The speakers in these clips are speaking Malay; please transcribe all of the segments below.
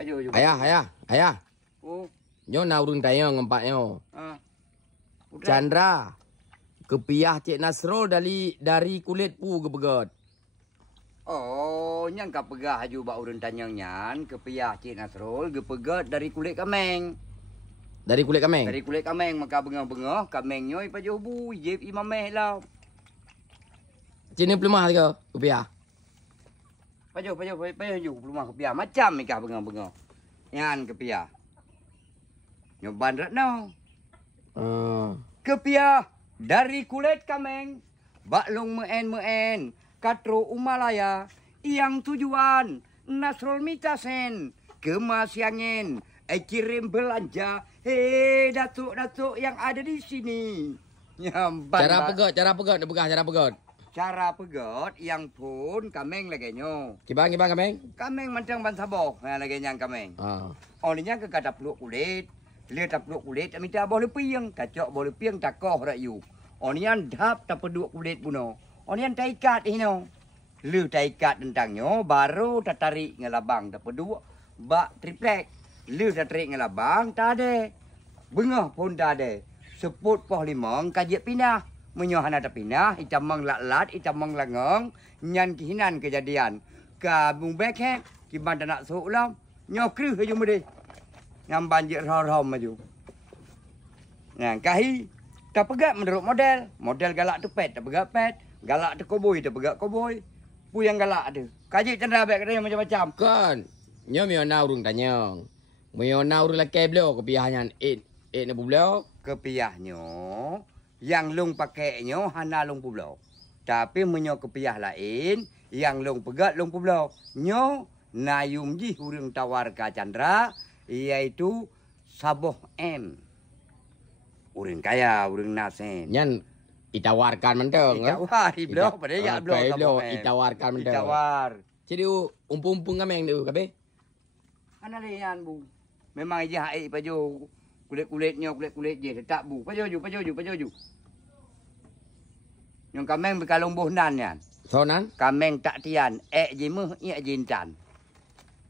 Ayah. Oh. Nyo na urun tayo ngempak nyo. Udah. Chandra. Kepiah Cik Nasrul dari kulit pu kebegot. Oh, nyang ka pegah haju bak urun tanyang nyan, kepiah Cik Nasrul gepegat dari kulit kameng. Dari kulit kameng? Dari kulit kameng maka bengah-bengah kameng nyoy pajo bu jeb imam meh lah. Cini pelemah ke kepiah? Pajo ju pelumah kepiah macam ikah bengah-bengah. Nyan kepiah. Nyoban ratno. Kepiah dari kulit kameng baklong meen katro Umalaya yang tujuan Nasrul Mitasen kemasyangin kirim belanja datuk-datuk yang ada di sini. Nyamban Cara pegot. Cara pegot yang pun kameng lagi nyo. Kibang kameng? Kameng macam ban saboh lagi nyang kameng. Oninya ke kata peluk kulit. Lihat tak peluk kulit minta boleh piang, kacok boleh piang takoh rayu. Onian dap tak peduk kulit puno. Onian taikat ino. Lu taikat tentangnya baru tertarik ngelabang tak peduk bak triplek. Lu tertarik ngelabang tak ada. Bengah pun tak ada. Seput poh limang kajik pindah. Menyohana tak pindah, itamang lat-lat, itamang langong, nyan kihinan kejadian. Kabung bekek, kiban tak nak sok lam. Nyokruh aja mudi. Ngam banjir rom maju. Nah, kahi tak pegat menurut model. Model galak tu pet, tak pegat pet. Galak tu koboi, tak pegat koboi. Pu yang galak tu. Kaji Chandra bek katanya macam-macam. Kan. Nyo miona urung tanyang. Miona urung laki beliau kepiahannya 8 na beliau. Kepiahnya yang lung pakainya hana lung pulau. Tapi menyo kepiah lain yang lung pegat lung pulau. Nyo nayum ji urung tawar ka Chandra iaitu saboh M. Urang kaya, urang nasen. Nyan itawarkan menteng. Itawar iblo pada ya iblo saboh M. Itawarkan menteng. Itawar. Jadi umpung-umpung kameng tu kabe. Ana lean bu. Memang ija ai pajo kulit-kulitnya kulit-kulit je tak bu. Pajo ju. Yang kameng bekalong bohnan yan. Sonan? Kameng tak tian, jemeh jintan.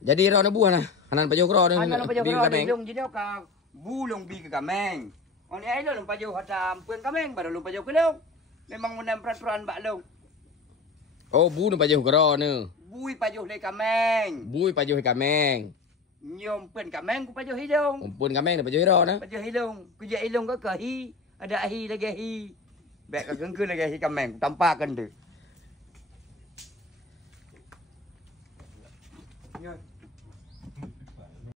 Jadi ro na buah na. Hanan pajo kro na. Hanan pajo kro long jino ka bulong bi ke kameng. Oni ai lo pajo hatam puen kameng baru lo pajo kelong. Memang menam peraturan bak long. Oh, bu na pajo kro na. Bui pajo le kameng. Bui pajo kameng. Nyom puen kameng ku pajo hidung. Puen kameng na pajo ro na. Pajo hidung. Ku je hidung ko ke hi. Ada hi lagi hi. Bek ka gengkeun lagi hi kameng tampakan tu. Nyo.